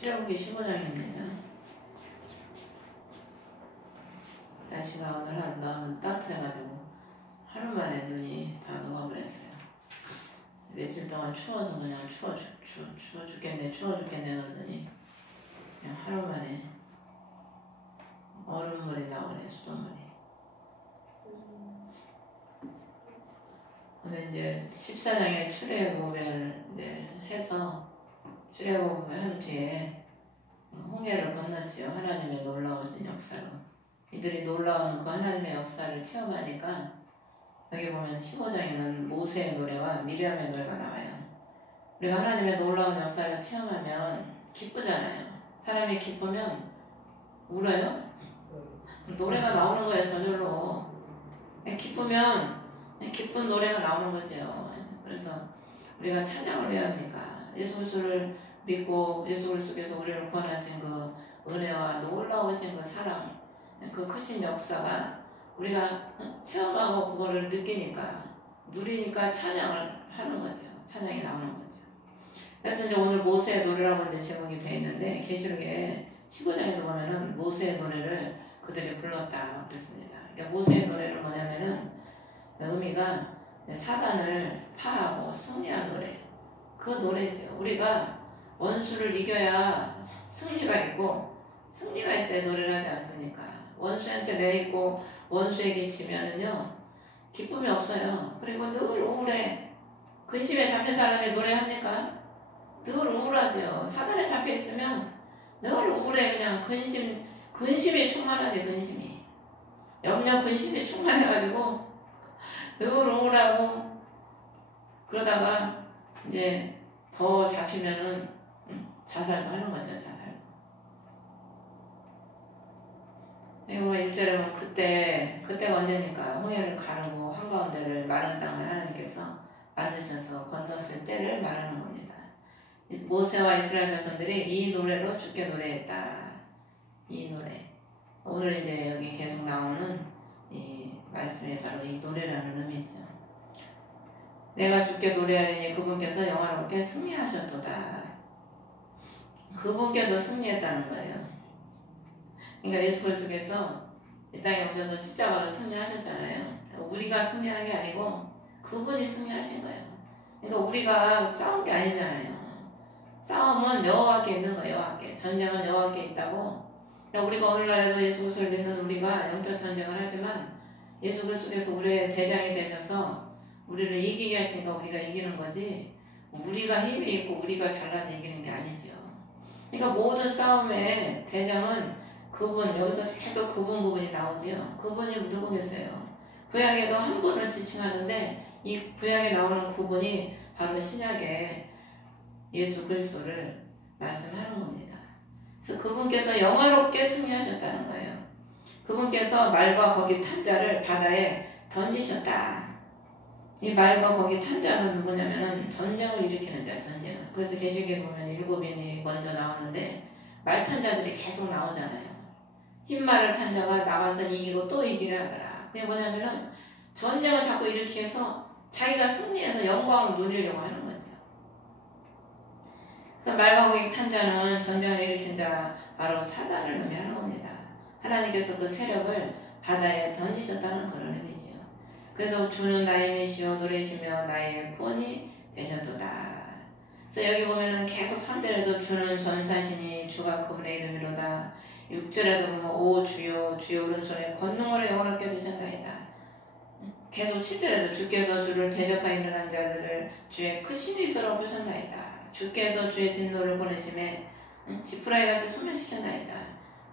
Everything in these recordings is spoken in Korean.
출애굽기 15장입니다. 날씨가 오늘 너무 따뜻해가지고 하루 만에 눈이 다 녹아버렸어요. 며칠 동안 추워서 그냥 추워 죽겠네 그러더니 그냥 하루 만에 얼음물이 나오네, 수돗물이. 오늘 이제 14장에 출애굽을 이제 해서 출애굽을 한 뒤에 홍해를 건넜지요. 하나님의 놀라우신 역사로. 이들이 놀라운 그 하나님의 역사를 체험하니까 여기 보면 15장에는 모세의 노래와 미리암의 노래가 나와요. 우리가 하나님의 놀라운 역사를 체험하면 기쁘잖아요. 사람이 기쁘면 울어요. 노래가 나오는 거예요, 저절로. 기쁘면 기쁜 노래가 나오는 거죠. 그래서 우리가 찬양을 왜 합니까? 예수 그리스도를 믿고 예수 그리스도께서 우리를 구원하신 그 은혜와 놀라우신 그 사랑, 그 크신 역사가 우리가 체험하고 그거를 느끼니까, 누리니까 찬양을 하는 거죠. 찬양이 나오는 거죠. 그래서 이제 오늘 모세의 노래라고 이제 제목이 되어 있는데, 계시록에 15장에도 보면은 모세의 노래를 그들이 불렀다 그랬습니다. 그러니까 모세의 노래는 뭐냐면은 의미가 사단을 파하고 승리한 노래, 그 노래죠. 우리가 원수를 이겨야 승리가 있고, 승리가 있어야 노래를 하지 않습니까? 원수한테 매이고 원수에게 지면은요 기쁨이 없어요. 그리고 늘 우울해. 근심에 잡힌 사람이 노래합니까? 늘 우울하죠. 사단에 잡혀 있으면 늘 우울해. 그냥 근심이 충만하지. 근심이 염려 근심이 충만해가지고 늘 우울하고, 그러다가 이제 더 잡히면은 자살도 하는 거죠. 자살. 그리고 1절에 보면 그때가 언제입니까? 홍해를 가르고 한가운데를 마른 땅을 하나님께서 만드셔서 건넜을 때를 말하는 겁니다. 모세와 이스라엘 자손들이 이 노래로 주께 노래했다. 이 노래. 오늘 이제 여기 계속 나오는 이 말씀이 바로 이 노래라는 의미죠. 내가 주께 노래하리니 그분께서 영화롭게 승리하셨도다. 그분께서 승리했다는 거예요. 그러니까 예수 그리스도께서 이 땅에 오셔서 십자가로 승리하셨잖아요. 그러니까 우리가 승리한 게 아니고 그분이 승리하신 거예요. 그러니까 우리가 싸운 게 아니잖아요. 싸움은 여호와께 있는 거예요. 여호와께. 전쟁은 여호와께 있다고. 그러니까 우리가 오늘날에도 예수 그리스도를 믿는 우리가 영적 전쟁을 하지만 예수 그리스도께서 우리의 대장이 되셔서 우리를 이기게 하시니까 우리가 이기는 거지, 우리가 힘이 있고 우리가 잘나서 이기는 게 아니죠. 그러니까 모든 싸움의 대장은 그분, 여기서 계속 그분이 나오지요. 그분이 누구겠어요? 구약에도 한 분을 지칭하는데 이 구약에 나오는 그분이 바로 신약의 예수 그리스도를 말씀하는 겁니다. 그래서 그분께서 영화롭게 승리하셨다는 거예요. 그분께서 말과 거기 탄 자를 바다에 던지셨다. 이 말과 거기 탄 자는 뭐냐면은 전쟁을 일으키는 자예요. 전쟁을. 그래서 계시록에 보면 7인이 먼저 나오는데 말 탄 자들이 계속 나오잖아요. 흰 말을 탄 자가 나가서 이기고 또 이기려 하더라. 그게 뭐냐면은 전쟁을 자꾸 일으키해서 자기가 승리해서 영광을 누리려고 하는 거죠. 그래서 말과 거기 탄 자는 전쟁을 일으킨 자, 바로 사단을 의미하는 겁니다. 하나님께서 그 세력을 바다에 던지셨다는 그런 의미지요. 그래서 주는 나의 힘이시요 노래시며 나의 구원이 되셨도다. 그래서 여기 보면은 계속 3절에도 주는 전사시니 주가 그분의 이름이로다. 6절에도 보면 오 주여 주의 오른손에 권능으로 영원하게 되셨나이다. 계속 7절에도 주께서 주를 대적하여 일어난 자들을 주의 크신 이서로 부셨나이다. 주께서 주의 진노를 보내심에 지푸라기같이 소멸시켰나이다.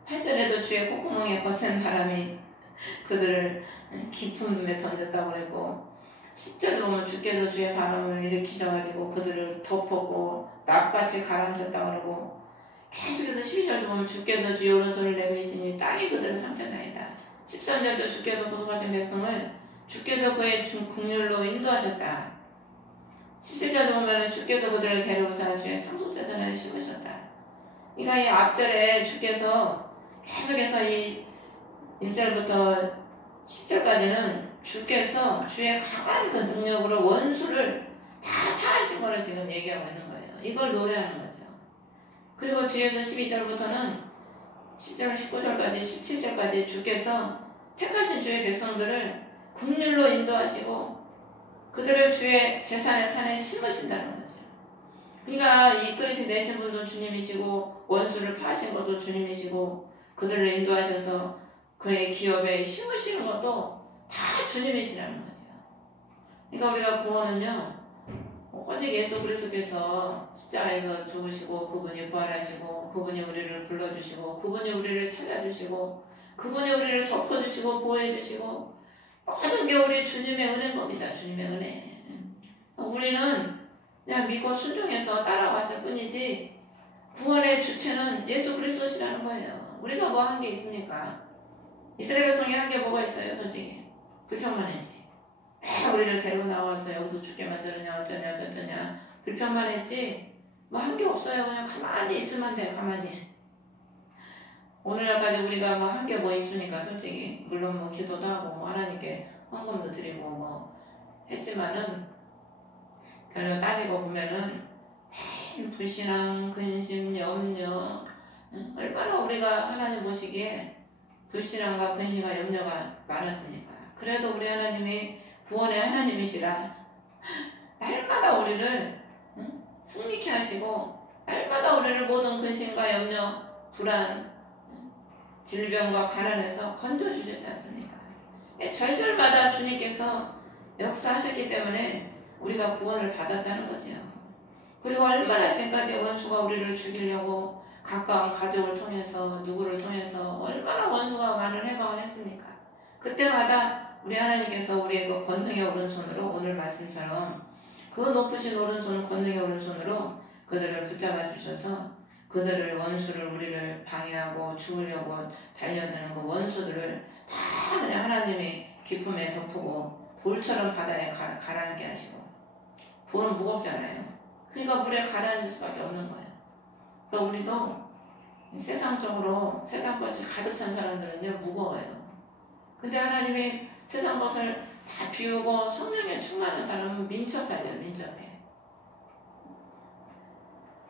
8절에도 주의 콧구멍에 거센 바람이 그들을 깊은 물에 던졌다고 그랬고, 10절에 보면 주께서 주의 바람을 일으키셔가지고 그들을 덮었고 납같이 가라앉혔다고 그러고, 계속해서 12절도 보면 주께서 주의 오른손을 내미시니 땅이 그들을 삼켰나이다. 13절도 주께서 구속하신 백성을 주께서 그의 국률로 인도하셨다. 17절도 보면 주께서 그들을 데려오사 주의 상속재산에 심으셨다. 그러니까 이 앞절에 주께서 계속해서 이 1절부터 10절까지는 주께서 주의 강한 그 능력으로 원수를 다 파하신 거를 지금 얘기하고 있는 거예요. 이걸 노래하는 거죠. 그리고 뒤에서 12절부터는 10절, 19절까지, 17절까지 주께서 택하신 주의 백성들을 긍휼로 인도하시고 그들을 주의 제산의 산에 심으신다는 거죠. 그러니까 이끌으신 내신 분도 주님이시고 원수를 파하신 것도 주님이시고 그들을 인도하셔서 그의 기업에 심으시는 것도 다 주님이시라는 거죠. 그러니까 우리가 구원은요, 오직 예수 그리스도께서 십자가에서 죽으시고 그분이 부활하시고 그분이 우리를 불러주시고 그분이 우리를 찾아주시고 그분이 우리를 덮어주시고 보호해주시고 모든 게 우리 주님의 은혜인 겁니다. 주님의 은혜. 우리는 그냥 믿고 순종해서 따라왔을 뿐이지 구원의 주체는 예수 그리스도시라는 거예요. 우리가 뭐 한 게 있습니까? 이스라엘 백성이 한 게 뭐가 있어요? 솔직히 불평만 했지. 우리를 데리고 나와서 여기서 죽게 만들었냐 어쩌냐 저쩌냐 불평만 했지 뭐 한 게 없어요. 그냥 가만히 있으면 돼. 가만히. 오늘날까지 우리가 뭐 한 게 뭐 있으니까 솔직히 물론 뭐 기도도 하고 뭐 하나님께 헌금도 드리고 뭐 했지만은 결국 따지고 보면은 불신앙, 근심, 염려 얼마나 우리가 하나님 보시기에 불신앙과 근심과 염려가 많았습니까? 그래도 우리 하나님이 구원의 하나님이시라 날마다 우리를 승리케 하시고 날마다 우리를 모든 근심과 염려, 불안, 질병과 가난에서 건져주셨지 않습니까? 절절마다 주님께서 역사하셨기 때문에 우리가 구원을 받았다는 거죠. 그리고 얼마나 지금까지 원수가 우리를 죽이려고 가까운 가족을 통해서 누구를 통해서 얼마나 원수가 많은 해방을 했습니까? 그때마다 우리 하나님께서 우리의 그 권능의 오른손으로 오늘 말씀처럼 그 높으신 오른손 권능의 오른손으로 그들을 붙잡아 주셔서 그들을 원수를 우리를 방해하고 죽으려고 달려드는 그 원수들을 다 그냥 하나님이 기품에 덮고 돌처럼 바다에 가라앉게 하시고 돌은 무겁잖아요. 그러니까 물에 가라앉을 수밖에 없는 거예요. 그러니까 우리도 세상적으로 세상 것이 가득 찬 사람들은요 무거워요. 근데 하나님이 세상 것을 다 비우고 성령에 충만한 사람은 민첩하죠. 민첩해.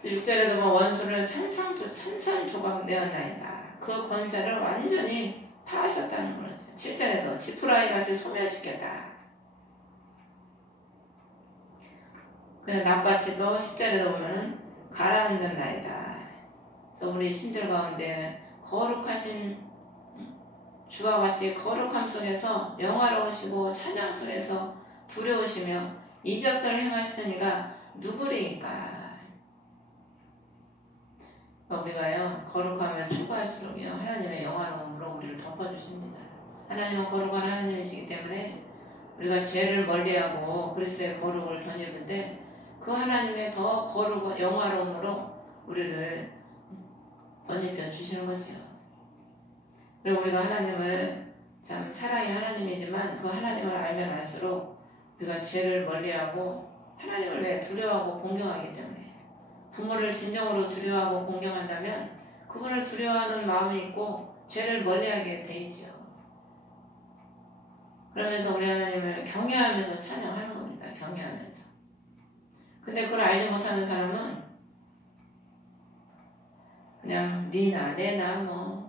6절에도 뭐 원수를 산산조각 내었나이다. 그 권세를 완전히 파하셨다는 거죠. 7절에도 지푸라기 같이 소멸시켰다. 그래서 납같이도 10절에도 보면은 가라앉았나이다. 그래서 우리 신들 가운데 거룩하신 주와 같이 거룩함 속에서 영화로우시고 찬양 속에서 두려우시며 이적들을 행하시는 이가 누구리까? 우리가요 거룩함을 추구할수록요 하나님의 영화로움으로 우리를 덮어주십니다. 하나님은 거룩한 하나님이시기 때문에 우리가 죄를 멀리하고 그리스도의 거룩을 덧입는데 그 하나님의 더 거룩한 영화로움으로 우리를 덧입혀 주시는 거지요. 그리고 우리가 하나님을 참 사랑의 하나님이지만 그 하나님을 알면 알수록 우리가 죄를 멀리하고 하나님을 왜 두려워하고 공경하기 때문에 부모를 진정으로 두려워하고 공경한다면 그분을 두려워하는 마음이 있고 죄를 멀리하게 돼 있죠. 그러면서 우리 하나님을 경외하면서 찬양하는 겁니다. 경외하면서. 근데 그걸 알지 못하는 사람은 그냥 니나 내나 뭐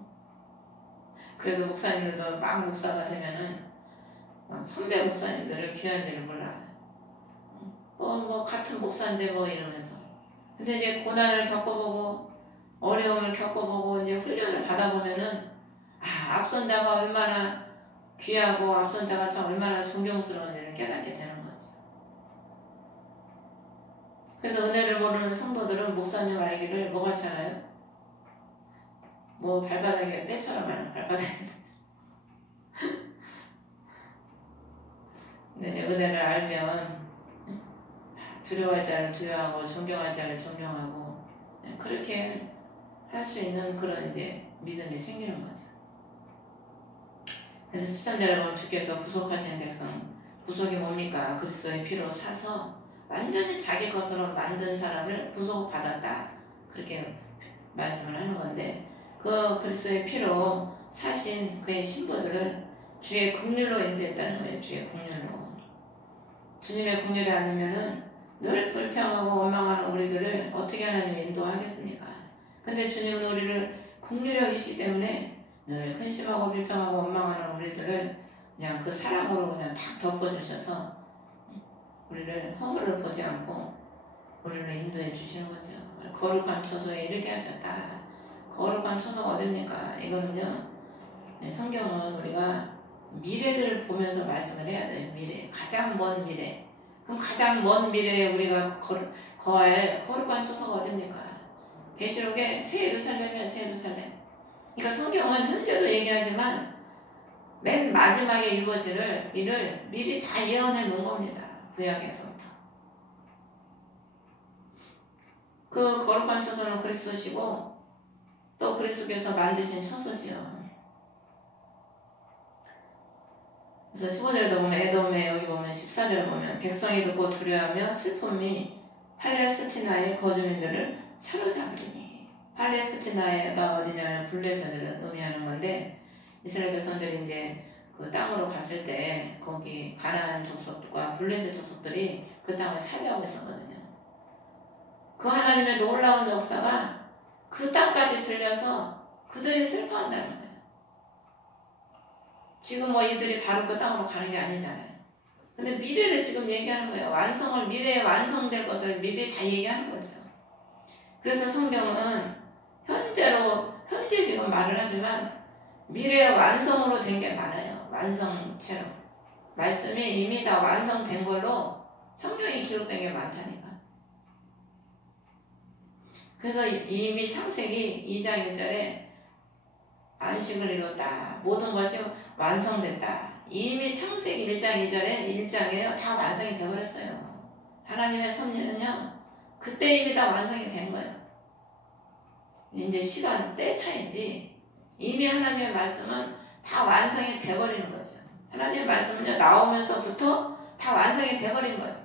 그래서 목사님들도 막 목사가 되면은 선배 목사님들을 귀한 데를 몰라. 뭐 같은 목사인데 뭐 이러면서. 근데 이제 고난을 겪어보고 어려움을 겪어보고 이제 훈련을 받아보면은 앞선자가 얼마나 귀하고 앞선자가 참 얼마나 존경스러운지를 깨닫게 되는 거죠. 그래서 은혜를 모르는 성도들은 목사님 알기를 뭐 같이 알아요? 뭐 발바닥에 때처럼 알아요. 발바닥에 때처럼. 네, 은혜를 알면 두려워할 자를 두려워하고 존경할 자를 존경하고 그렇게 할 수 있는 그런 이제 믿음이 생기는 거죠. 그래서 13절에 보면 주께서 구속하시는 백성, 구속이 뭡니까? 그리스도의 피로 사서 완전히 자기 것으로 만든 사람을 구속받았다. 그렇게 말씀을 하는 건데 그 그리스도의 피로 사신 그의 신부들을 주의 긍휼로 인도했다는 거예요. 주의 긍휼로. 주님의 긍휼이 아니면은 늘 불평하고 원망하는 우리들을 어떻게 하나님이 인도하겠습니까? 근데 주님은 우리를 긍휼하시기 때문에 늘 근심하고 불평하고 원망하는 우리들을 그냥 그 사랑으로 그냥 탁 덮어주셔서 우리를 허물을 보지 않고 우리를 인도해 주시는 거죠. 거룩한 처소에 이르게 하셨다. 거룩한 처소가 어딥니까? 이거는요, 성경은 우리가 미래를 보면서 말씀을 해야 돼요. 미래, 가장 먼 미래. 그럼 가장 먼 미래에 우리가 거할 거룩한 처소가 어딥니까? 계시록에 새 예루살렘이야, 새 예루살렘. 그러니까 성경은 현재도 얘기하지만 맨 마지막에 이루어질 일을 미리 다 예언해 놓은 겁니다. 구약에서부터. 그 거룩한 처소는 그리스도시고 또 그리스도께서 만드신 처소지요. 그래서 15절에도 보면 에돔에 여기 보면 14절 보면 백성이 듣고 두려워하며 슬픔이 팔레스티나의 거주민들을 사로잡으리니. 팔레스티나가 어디냐면 블레셋을 의미하는 건데 이스라엘 백성들이 이제 그 땅으로 갔을 때 거기 가나안 족속과 블레셋 족속들이 그 땅을 차지하고 있었거든요. 그 하나님의 놀라운 역사가 그 땅까지 들려서 그들이 슬퍼한다는 거예요. 지금 뭐 이들이 바로 그 땅으로 가는 게 아니잖아요. 근데 미래를 지금 얘기하는 거예요. 미래에 완성될 것을 미리 다 얘기하는 거죠. 그래서 성경은 현재 지금 말을 하지만 미래의 완성으로 된 게 많아요. 완성체로. 말씀이 이미 다 완성된 걸로 성경이 기록된 게 많다니까. 그래서 이미 창세기 2장 1절에 안식을 이뤘다. 모든 것이 완성됐다. 이미 창세기 1장 2절에 1장에요. 다 완성이 되어버렸어요. 하나님의 섭리는요. 그때 이미 다 완성이 된 거예요. 이제 시간, 때 차이지 이미 하나님의 말씀은 다 완성이 돼버리는 거죠. 하나님의 말씀은요. 나오면서부터 다 완성이 돼버린 거예요.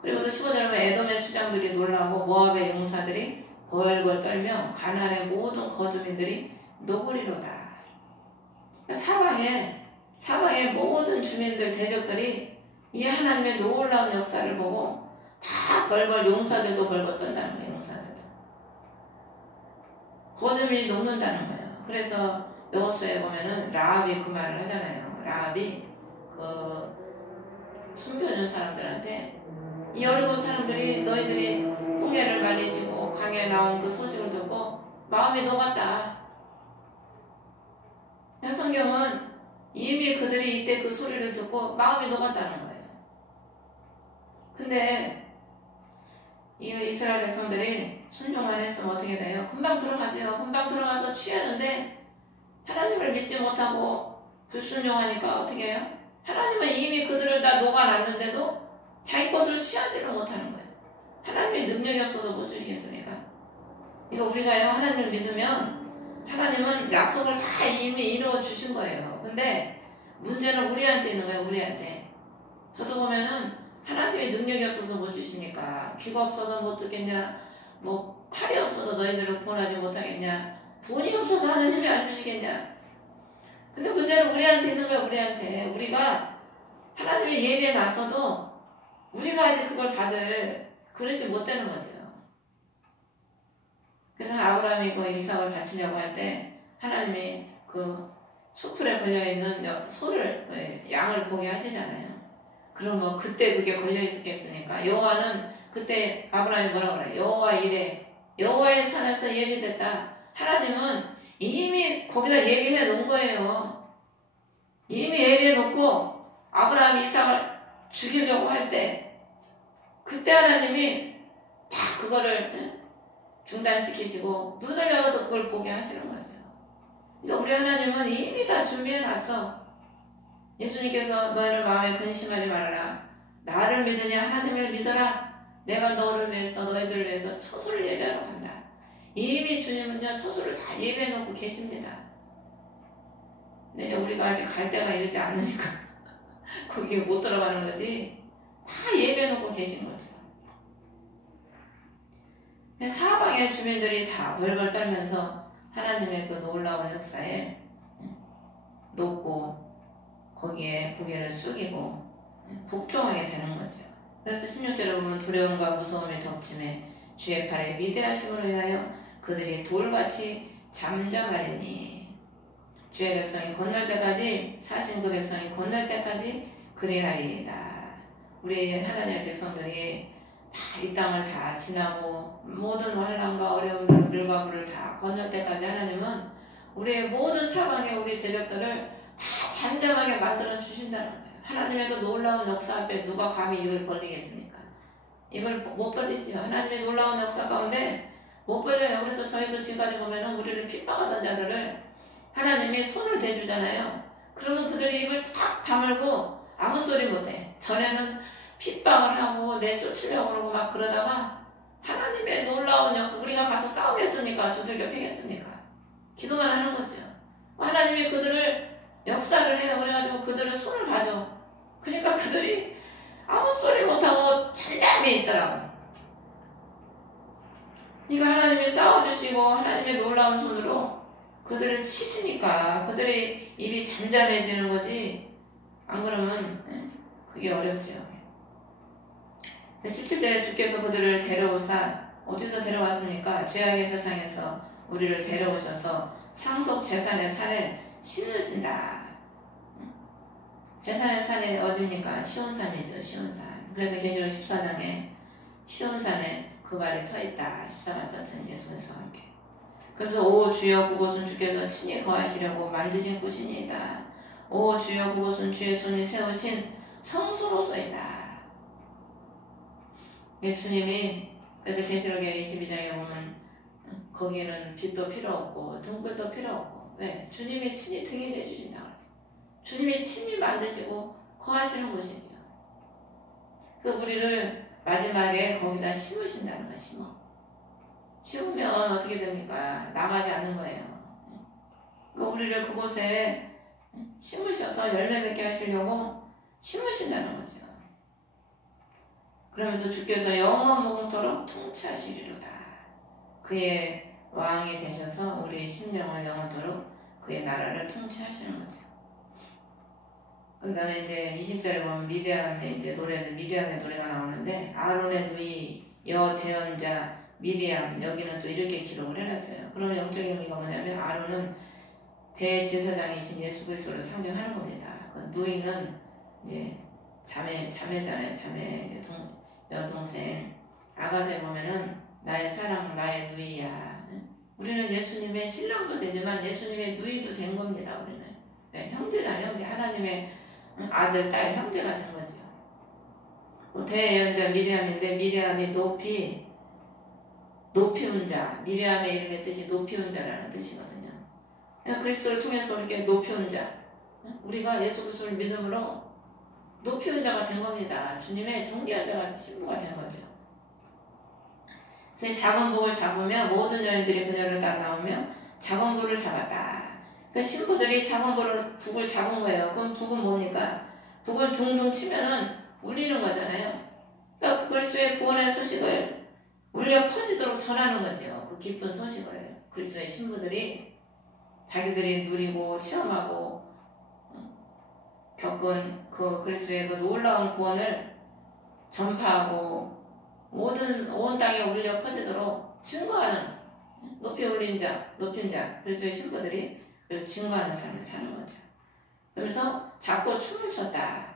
그리고 또 15절에 보면 에돔의 주장들이 놀라고 모압의 용사들이 벌벌 떨며 가나안의 모든 거주민들이 노부리로다. 사방의 모든 주민들 대적들이 이 하나님의 놀라운 역사를 보고 다 벌벌 용사들도 벌벌 떤다는 거예요. 용사들도 거주민이 녹는다는 거예요. 그래서 여호수아에 보면은 라합이 그 말을 하잖아요. 라합이 그 숨겨진 사람들한테 이 여리고 사람들이 너희들이 홍해를 말리시고 강에 나온 그 소식을 듣고 마음이 녹았다. 성경은 이미 그들이 이때 그 소리를 듣고 마음이 녹았다는 거예요. 근데 이 이스라엘 백성들이 순종만 했으면 어떻게 돼요? 금방 들어가죠. 금방 들어가서 취하는데 하나님을 믿지 못하고 불순종하니까 어떻게 해요? 하나님은 이미 그들을 다 녹아놨는데도 자기 것으로 취하지를 못하는 거예요. 하나님의 능력이 없어서 못 주시겠습니까? 그러니까 우리가요, 하나님을 믿으면 하나님은 약속을 다 이미 이루어 주신 거예요. 근데 문제는 우리한테 있는 거예요. 우리한테. 저도 보면은 하나님의 능력이 없어서 못 주시니까 귀가 없어서 못 듣겠냐, 뭐 팔이 없어서 너희들을 구원하지 못하겠냐, 돈이 없어서 하나님이 안 주시겠냐. 근데 문제는 우리한테 있는 거예요. 우리가 하나님의 예배에 나서도 우리가 아직 그걸 받을 그릇이 못 되는 거죠. 그래서 아브라함이 그 이삭을 바치려고 할 때 하나님이 그 수풀에 걸려있는 양을 보게 하시잖아요. 그럼 뭐 그때 그게 걸려있었겠습니까? 여호와는 그때 아브라함이 뭐라고 그래요? 여호와 이래. 여호와의 산에서 예비됐다. 하나님은 이미 거기다 예비해 놓은 거예요. 이미 예비해 놓고 아브라함이 이삭을 죽이려고 할 때 그때 하나님이 다 그거를 중단시키시고 눈을 열어서 그걸 보게 하시는 거죠. 그러니까 우리 하나님은 이미 다 준비해놨어. 예수님께서 너희를 마음에 근심하지 말아라. 나를 믿으냐 하나님을 믿어라. 내가 너를 위해서 너희들을 위해서 처소를 예배하러 간다. 이미 주님은요 처소를 다 예배해놓고 계십니다. 근데 우리가 아직 갈 때가 이르지 않으니까 거기에 못 들어가는 거지. 다 예배해놓고 계신 거죠. 사방의 주민들이 다 벌벌 떨면서 하나님의 그 놀라운 역사에 높고 거기에 고개를 숙이고 복종하게 되는 거죠. 그래서 16절에 보면 두려움과 무서움이 덮침에 주의 팔의 위대하심으로 인하여 그들이 돌같이 잠잠하리니 주의 백성이 건널 때까지 사신 그 백성이 건널 때까지 그리하리이다. 우리 하나님의 백성들이 이 땅을 다 지나고 모든 환난과 어려움들 물과 불을 다 건널 때까지 하나님은 우리의 모든 사방의 우리 대적들을 다 잠잠하게 만들어 주신다는 거예요. 하나님의 그 놀라운 역사 앞에 누가 감히 입을 벌리겠습니까? 입을 못 벌리지요. 하나님의 놀라운 역사 가운데 못 벌려요. 그래서 저희도 지금까지 보면은 우리를 핍박하던 자들을 하나님이 손을 대주잖아요. 그러면 그들이 입을 탁 다물고 아무 소리 못해. 전에는 핍박을 하고 내쫓으려고 그러고 막 그러다가 하나님의 놀라운 역사, 우리가 가서 싸우겠습니까? 두들겨 패겠습니까? 기도만 하는 거죠. 하나님이 그들을 역사를 해요. 그래가지고 그들을 손을 봐줘. 그러니까 그들이 아무 소리 못하고 잠잠히 있더라고. 그러니까 하나님이 싸워주시고 하나님의 놀라운 손으로 그들을 치시니까 그들의 입이 잠잠해지는 거지. 안 그러면 그게 어렵죠. 17절에 주께서 그들을 데려오사 어디서 데려왔습니까? 죄악의 세상에서 우리를 데려오셔서 상속 제산의 산에 심으신다. 제산의 산이 어디입니까? 시온산이죠. 시온산. 그래서 계시록 14장에 시온산에 그 발이 서 있다. 14만 4천 예수 그리스도와 함께. 그래서 오 주여 그곳은 주께서 친히 거하시려고 만드신 곳이니이다. 오 주여 그곳은 주의 손이 세우신 성소로소이다. 주님이 그래서 계시록의 22장에 보면 거기는 빛도 필요 없고 등불도 필요 없고 왜? 주님이 친히 등이 되주신다고 그러죠. 주님이 친히 만드시고 거하시는 곳이지요. 그 우리를 마지막에 거기다 심으신다는 거야. 심으면 어떻게 됩니까? 나가지 않는 거예요. 그러니까 우리를 그곳에 심으셔서 열매 맺게 하시려고 심으신다는 거죠. 그러면서 주께서 영원 무궁토록 통치하시리로다. 그의 왕이 되셔서 우리의 심령을 영원토록 그의 나라를 통치하시는 거죠. 그 다음에 이제 20절에 보면 미디암의 이제 노래는 미디암의 노래가 나오는데 아론의 누이 여대언자 미디암 여기는 또 이렇게 기록을 해놨어요. 그러면 영적인 의미가 뭐냐면 아론은 대제사장이신 예수 그리스도를 상징하는 겁니다. 그 누이는 이제 자매잖아요. 자매 이제 여동생. 아가서에 보면은 나의 사랑 나의 누이야. 우리는 예수님의 신랑도 되지만 예수님의 누이도 된 겁니다. 우리는 네, 형제잖아요. 형제. 하나님의 아들 딸 형제가 된 거죠. 대예언자 미리암인데 미리암이 높이 운 자. 미리암의 이름의 뜻이 높이 운 자라는 뜻이거든요. 그러니까 그리스도를 통해서 이렇게 높이 운 자. 우리가 예수 그리스도를 믿음으로 높이 온 자가 된 겁니다. 주님의 존귀한 자가 신부가 된 거죠. 그래서 작은 북을 잡으면 모든 여인들이 그녀를 따라 나오며 작은 북을 잡았다. 그 신부들이 작은 북을 잡은 거예요. 그럼 북은 뭡니까? 북을 둥둥 치면은 울리는 거잖아요. 그러니까 그리스도의 구원의 소식을 울려 퍼지도록 전하는 거죠. 그 기쁜 소식을 그리스도의 신부들이 자기들이 누리고 체험하고 겪은 그 그리스도의 그 놀라운 구원을 전파하고 온 땅에 울려 퍼지도록 증거하는 높인 자 그리스도의 신부들이 증거하는 삶을 사는 거죠. 그래서 자꾸 춤을 췄다.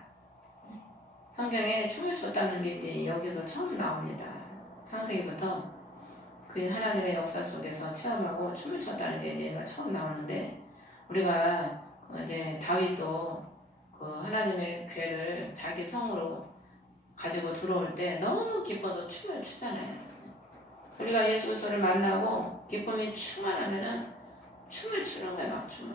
성경에 춤을 췄다는 게 이제 여기서 처음 나옵니다. 창세기부터 그 하나님의 역사 속에서 체험하고 춤을 췄다는 게 이제 처음 나오는데 우리가 이제 다윗도 그 하나님의 괴를 자기 성으로 가지고 들어올 때 너무 기뻐서 춤을 추잖아요. 우리가 예수 그리스도를 만나고 기쁨이 충만하면은 춤을 추는 거예요. 막 춤을.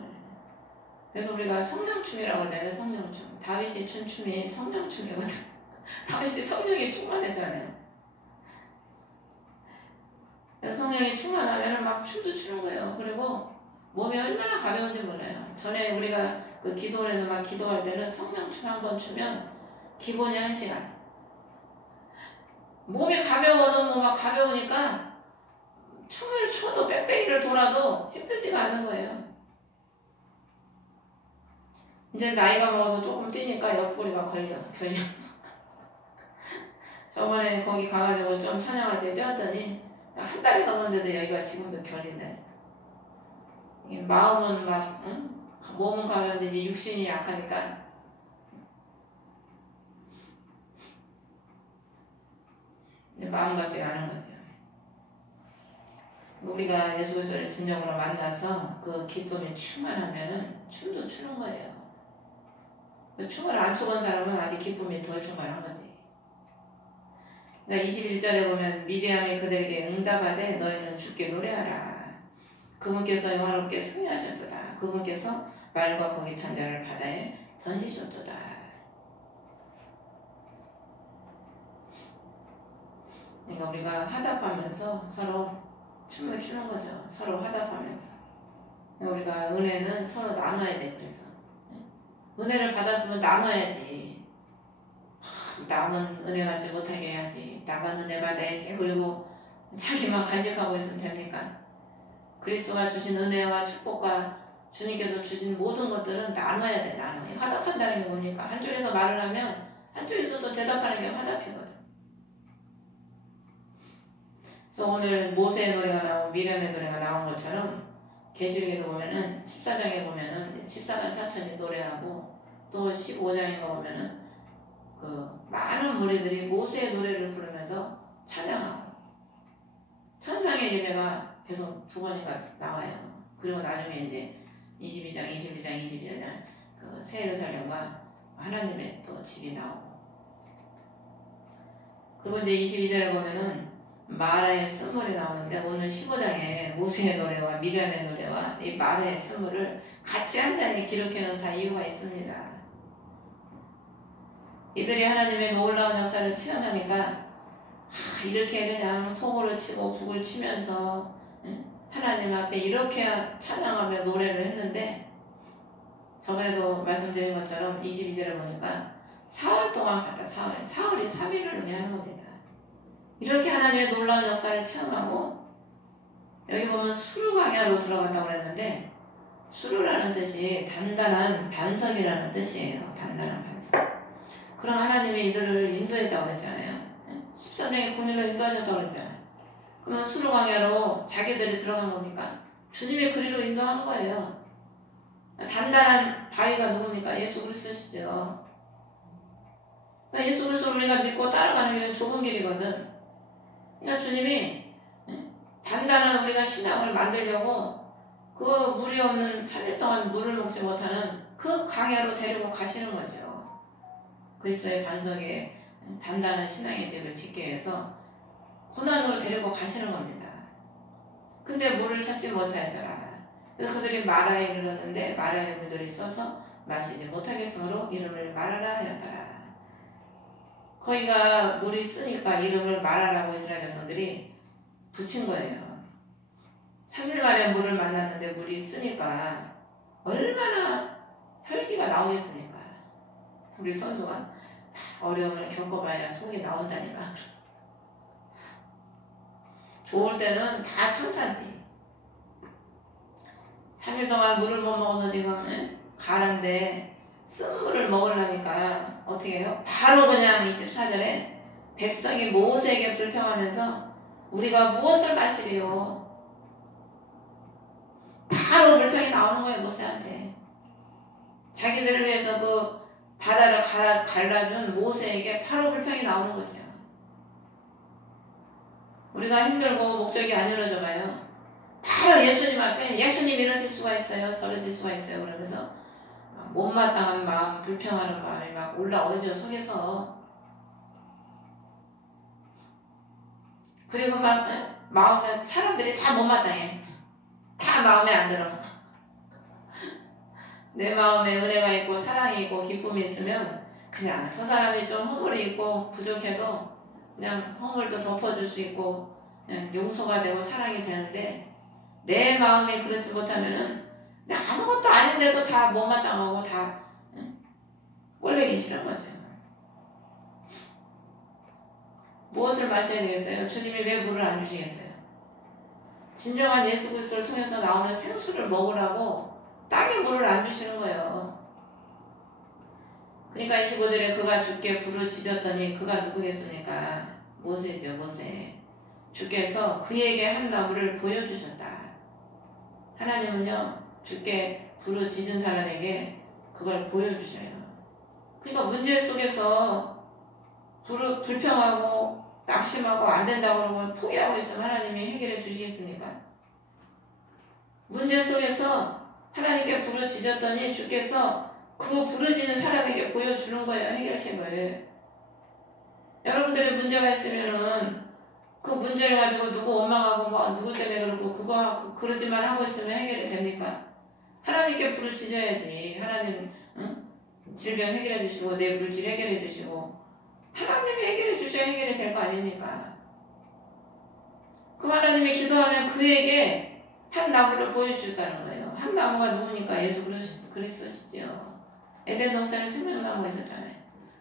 그래서 우리가 성령춤이라고 하잖아요. 성령춤. 다윗이 춘 춤이 성령춤이거든. 다윗이 성령이 충만했잖아요. 그래서 성령이 충만하면은 막 춤도 추는 거예요. 그리고 몸이 얼마나 가벼운지 몰라요. 전에 우리가 그 기도원에서 막 기도할 때는 성령춤 한번 추면 기본이 1시간. 몸이 가벼워 너무 막 가벼우니까 춤을 춰도 빽빽이를 돌아도 힘들지가 않은 거예요. 이제 나이가 먹어서 조금 뛰니까 옆구리가 걸려. 저번에 거기 가가지고 좀 찬양할 때 뛰었더니 한 달이 넘었는데도 여기가 지금도 결인데 마음은 막 응? 몸은 가면데 이제 육신이 약하니까 마음 같지가 않은 거죠. 우리가 예수 그리스도를 진정으로 만나서 그 기쁨이 충만하면은 춤도 추는 거예요. 춤을 안 춰본 사람은 아직 기쁨이 덜 충만한 거지. 그러니까 21절에 보면 미리암이 그들에게 응답하되 너희는 주께 노래하라. 그분께서 영화롭게 승리하셨도다. 그분께서 말과 거기 탄 자를 바다에 던지셨도다. 그러니까 우리가 화답하면서 서로 춤을 추는 거죠. 서로 화답하면서. 그러니까 우리가 은혜는 서로 나눠야 돼. 그래서 은혜를 받았으면 나눠야지. 남은 은혜 받지 못하게 해야지. 나만 은혜 받아야지. 그리고 자기만 간직하고 있으면 됩니까? 그리스도가 주신 은혜와 축복과 주님께서 주신 모든 것들은 나눠야 돼. 나눠야. 화답한다는 게 뭐니까? 한쪽에서 말을 하면 한쪽에서 또 대답하는 게 화답이거든. 그래서 오늘 모세의 노래가 나오고 미리암의 노래가 나온 것처럼 계시록에도 보면은 14장에 보면은 14만 4천이 노래하고 또 15장에 보면은 그 많은 무리들이 모세의 노래를 부르면서 찬양하고 천상의 예배가 계속 두 번인가 나와요. 그리고 나중에 이제 22장, 22장 그 새 예루살렘과 하나님의 또 집이 나오고 그리고 이제 22절에 보면은 마라의 쓴물이 나오는데 오늘 15장에 모세의 노래와 미리암의 노래와 이 마라의 쓴물을 같이 한 장에 기록해 놓은 다 이유가 있습니다. 이들이 하나님의 놀라운 역사를 체험하니까 이렇게 그냥 소고를 치고 북을 치면서 하나님 앞에 이렇게 찬양하며 노래를 했는데 저번에도 말씀드린 것처럼 22절에 보니까 사흘 동안 갔다. 사흘이 3일을 의미하는 겁니다. 이렇게 하나님의 놀라운 역사를 체험하고 여기 보면 수르광야로 들어갔다고 그랬는데 수르라는 뜻이 단단한 반석이라는 뜻이에요. 단단한 반석. 그럼 하나님이 이들을 인도했다고 그랬잖아요. 13장에 공일로 인도하셨다고 그랬잖아요. 그러면 수르광야로 자기들이 들어간 겁니까? 주님의 그리로 인도한 거예요. 단단한 바위가 누굽니까? 예수 그리스도시죠. 그러니까 예수 그리스도를 우리가 믿고 따라가는 길은 좁은 길이거든. 그러니까 주님이 단단한 우리가 신앙을 만들려고 그 물이 없는 3일 동안 물을 먹지 못하는 그 광야로 데리고 가시는 거죠. 그리스도의 반석에 단단한 신앙의 집을 짓기 위해서 고난으로 데리고 가시는 겁니다. 근데 물을 찾지 못하였더라. 그래서 그들이 마라에 이르렀는데 마라의 물들이 써서 마시지 못하겠으므로 이름을 마라라 하였더라. 거기가 물이 쓰니까 이름을 마라라고 이스라엘 백성들이 붙인 거예요. 3일 만에 물을 만났는데 물이 쓰니까 얼마나 혈기가 나오겠습니까? 우리 선수가 어려움을 겪어봐야 속이 나온다니까. 좋을 때는 다 천사지. 3일 동안 물을 못 먹어서 지금 가는데 쓴물을 먹으려니까 어떻게 해요? 바로 그냥 24절에 백성이 모세에게 불평하면서 우리가 무엇을 마시리요? 바로 불평이 나오는 거예요. 모세한테. 자기들을 위해서 그 바다를 갈라준 모세에게 바로 불평이 나오는 거죠. 우리가 힘들고 목적이 안 이루어져 봐요. 바로 예수님 앞에 예수님 이러실 수가 있어요. 저러실 수가 있어요. 그러면서 못마땅한 마음, 불평하는 마음이 막 올라오죠. 속에서. 그리고 막 마음에 사람들이 다 못마땅해. 다 마음에 안 들어. 내 마음에 은혜가 있고 사랑이 있고 기쁨이 있으면 그냥 저 사람이 좀 허물이 있고 부족해도 그냥 허물도 덮어줄 수 있고 그냥 용서가 되고 사랑이 되는데 내 마음이 그렇지 못하면은 아무것도 아닌데도 다 못마땅하고 다 꼴보기 싫은 거죠. 무엇을 마셔야 되겠어요? 주님이 왜 물을 안 주시겠어요? 진정한 예수 그리스도를 통해서 나오는 생수를 먹으라고 땅에 물을 안 주시는 거예요. 그러니까 25절에 그가 주께 부르짖었더니 그가 누구겠습니까? 모세죠, 모세. 주께서 그에게 한 나무를 보여주셨다. 하나님은요, 주께 부르짖은 사람에게 그걸 보여주셔요. 그러니까 문제 속에서 불평하고 낙심하고 안 된다고 그러고 포기하고 있으면 하나님이 해결해 주시겠습니까? 문제 속에서 하나님께 부르짖었더니 주께서 그 부르짖는 사람에게 보여주는 거예요, 해결책을. 여러분들의 문제가 있으면은 그 문제를 가지고 누구 원망하고 뭐 누구 때문에 그러고 그러지만 하고 있으면 해결이 됩니까? 하나님께 부르짖어야지. 하나님 질병 해결해 주시고 내 물질 해결해 주시고 하나님이 해결해 주셔야 해결이 될 거 아닙니까? 그럼 하나님이 기도하면 그에게 한 나무를 보여주셨다는 거예요. 한 나무가 누굽니까? 예수 그리스도시지요. 에덴 동산에 생명나무가 있었잖아요.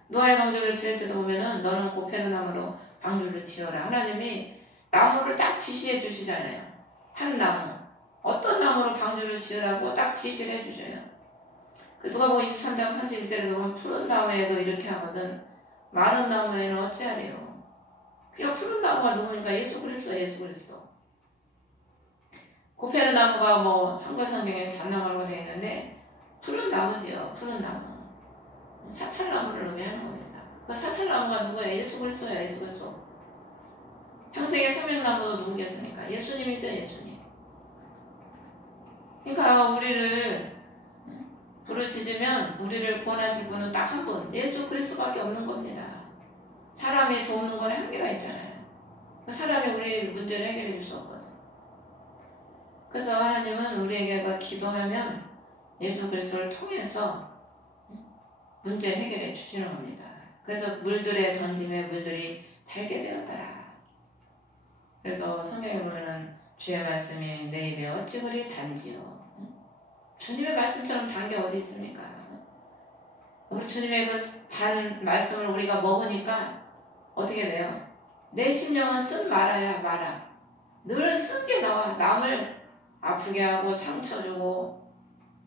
노아의 방주를 지을 때도 보면은 너는 고페르 나무로 방주를 지어라. 하나님이 나무를 딱 지시해 주시잖아요. 한 나무. 어떤 나무로 방주를 지으라고 딱 지시를 해 주셔요. 그 누가복음 23장 31절에 보면 푸른 나무에도 이렇게 하거든. 마른 나무에는 어찌하래요. 그러니까 푸른 나무가 누구니까 예수 그리스도, 예수 그리스도. 고페르 나무가 뭐 한글 성경에 잣나무라고 되어 있는데 푸른 나무지요. 푸른 나무. 사찰나무를 의미하는 겁니다. 그 사찰나무가 누구예요? 예수 그리스도예요. 예수 그리스도. 창세기 생명나무도 누구겠습니까? 예수님이죠. 예수님. 그러니까 우리를 부르짖으면 우리를 구원하실 분은 딱 한 분, 예수 그리스도밖에 없는 겁니다. 사람이 돕는 건 한계가 있잖아요. 사람이 우리 문제를 해결해 줄 수 없거든. 그래서 하나님은 우리에게 기도하면 예수 그리스도를 통해서 문제 해결해 주시는 겁니다. 그래서 물들에 던짐에 물들이 달게 되었더라. 그래서 성경에 보면은 주의 말씀이 내 입에 어찌 그리 단지요. 주님의 말씀처럼 단 게 어디 있습니까? 우리 주님의 그 단 말씀을 우리가 먹으니까 어떻게 돼요? 내 심령은 쓴 말아야 말아. 늘 쓴 게 나와. 남을 아프게 하고 상처 주고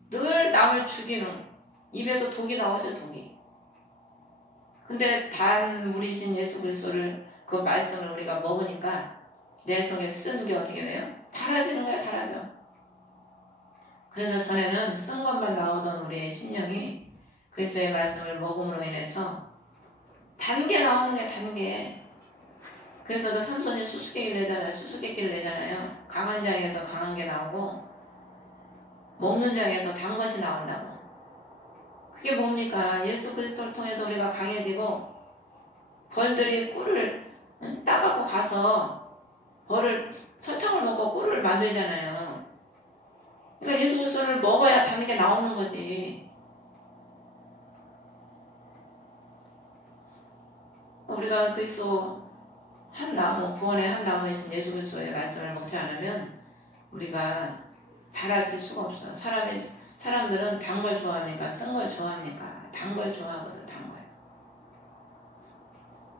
늘 남을 죽이는 입에서 독이 나오죠, 독이. 근데 단 물이신 예수 그리스도를 그 말씀을 우리가 먹으니까 내 속에 쓴 게 어떻게 돼요? 달아지는 거야, 달아져. 그래서 전에는 쓴 것만 나오던 우리의 심령이 그리스도의 말씀을 먹음으로 인해서 단 게 나오는 게 단 게. 그래서 그 삼손이 수수께끼를 내잖아요. 수수께끼를 내잖아요. 강한 장에서 강한 게 나오고 먹는 장에서 단 것이 나온다고. 그게 뭡니까? 예수 그리스도를 통해서 우리가 강해지고 벌들이 꿀을 따갖고 가서 벌을 설탕을 넣고 꿀을 만들잖아요. 그러니까 예수 그리스도를 먹어야 단 게 나오는 거지. 우리가 그리스도 한 나무, 구원의 한 나무이신 예수 그리스도의 말씀을 먹지 않으면 우리가 달아질 수가 없어요. 사람들은 단 걸 좋아합니까? 쓴 걸 좋아합니까? 단 걸 좋아하거든, 단 걸.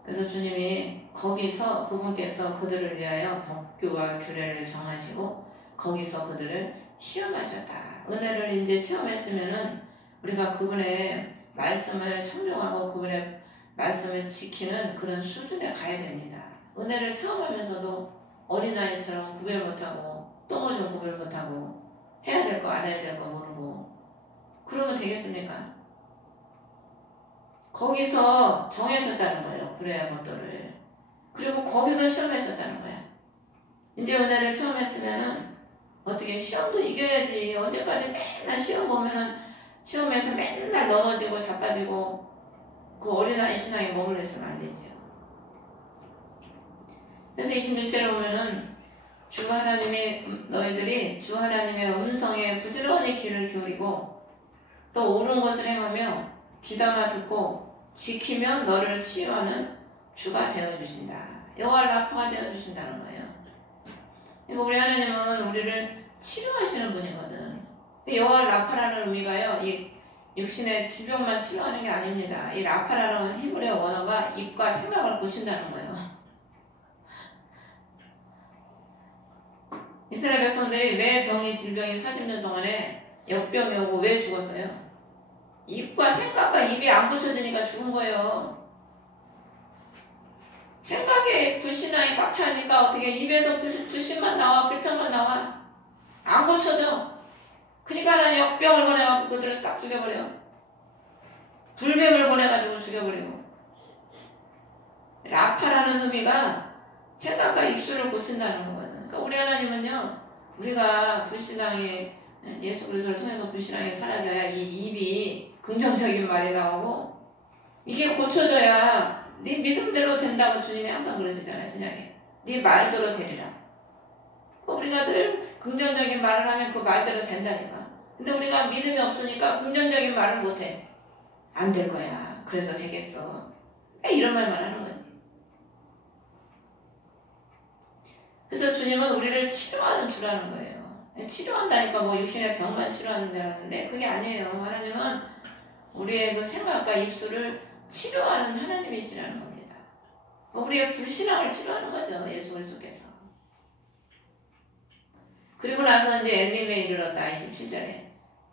그래서 주님이 거기서 그분께서 그들을 위하여 법규와 규례를 정하시고 거기서 그들을 시험하셨다. 은혜를 이제 체험했으면은 우리가 그분의 말씀을 청종하고 그분의 말씀을 지키는 그런 수준에 가야 됩니다. 은혜를 체험하면서도 어린아이처럼 구별 못하고 똥오줌 구별 못하고 해야 될 거 안 해야 될 거 모르고 그러면 되겠습니까? 거기서 정하셨다는 거예요. 그래야 법도를. 그리고 거기서 시험하셨다는 거야. 이제 은혜를 체험했으면은 어떻게 시험도 이겨야지. 언제까지 맨날 시험 보면은 시험에서 맨날 넘어지고 자빠지고 그 어린아이 신앙에 머물러 있으면 안 되지요. 그래서 26절에 보면은 주 하나님의 너희들이 주 하나님의 음성에 부지런히 귀를 기울이고 또 옳은 것을 행하며 귀담아 듣고 지키면 너를 치유하는 주가 되어주신다. 여호와 라파가 되어주신다는 거예요. 그러니까 우리 하나님은 우리를 치료하시는 분이거든. 여호와 라파라는 의미가요. 이 육신의 질병만 치료하는 게 아닙니다. 이 라파라는 히브리어 원어가 입과 생각을 고친다는 거예요. 이스라엘 백성들이 왜 질병이 40년 동안에 역병이 오고 왜 죽었어요? 입과 생각과 입이 안 붙여지니까 죽은 거예요. 생각에 불신앙이 꽉 차니까 어떻게 입에서 불신만 나와, 불평만 나와. 안 고쳐져. 그러니까 하나님 역병을 보내가지고 그들을 싹 죽여버려요. 불뱀을 보내가지고 죽여버리고. 라파라는 의미가 생각과 입술을 고친다는 거거든요. 그러니까 우리 하나님은요, 우리가 불신앙에, 예수 그리스도를 통해서 불신앙이 사라져야 이 입이 긍정적인 말이 나오고, 이게 고쳐져야 네 믿음대로 된다고 주님이 항상 그러시잖아요, 신약에. 네 말대로 되리라. 우리가 늘 긍정적인 말을 하면 그 말대로 된다니까. 근데 우리가 믿음이 없으니까 긍정적인 말을 못해. 안 될 거야. 그래서 되겠어. 이런 말만 하는 거지. 그래서 주님은 우리를 치료하는 주라는 거예요. 치료한다니까 뭐 육신의 병만 치료하는 줄 알았는데 그게 아니에요. 하나님은 우리의 그 생각과 입술을 치료하는 하나님이시라는 겁니다. 우리의 불신앙을 치료하는 거죠. 예수 그리스도께서. 그리고 나서 이제 엘림에 이르렀다. 27절에.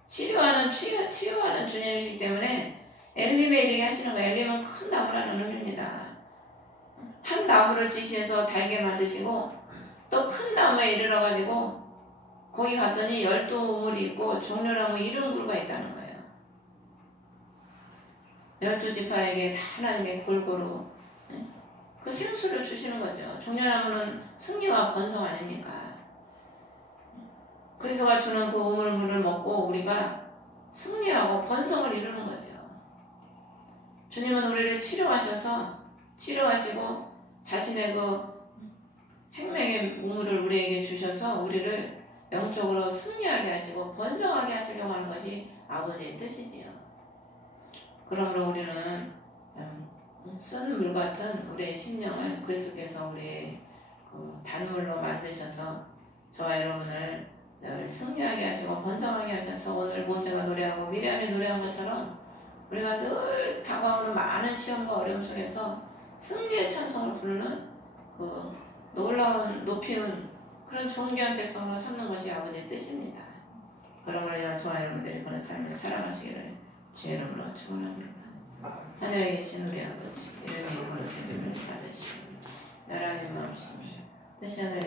치유하는 주님이시기 때문에 엘림에 이르게 하시는 거예요. 엘림은 큰 나무라는 의미입니다. 한 나무를 지시해서 달게 만드시고 또 큰 나무에 이르러가지고 거기 갔더니 12우물이 있고 종려나무 70그루가 있다는 거예요. 12지파에게 다 하나님의 골고루 그 생수를 주시는 거죠. 종려나무는 승리와 번성 아닙니까? 그리스도가 주는 그 우물물을 먹고 우리가 승리하고 번성을 이루는 거죠. 주님은 우리를 치료하시고 자신의 그 생명의 우물을 우리에게 주셔서 우리를 영적으로 승리하게 하시고 번성하게 하시려고 하는 것이 아버지의 뜻이지요. 그러므로 우리는 쓴 물 같은 우리의 심령을 그리스도께서 우리의 그 단물로 만드셔서 저와 여러분을 늘 승리하게 하시고 번성하게 하셔서 오늘 모세가 노래하고 미리암이 노래한 것처럼 우리가 늘 다가오는 많은 시험과 어려움 속에서 승리의 찬송을 부르는 그 놀라운 높이는 그런 존귀한 백성으로 삼는 것이 아버지의 뜻입니다. 그러므로 저와 여러분들이 그런 삶을 살아가시기를 주의 이름으로 축원합니다. 하늘에 계신 우리 아버지 이름이 거룩히 받으시고 나라의 마음이시옵시고 뜻이 하늘에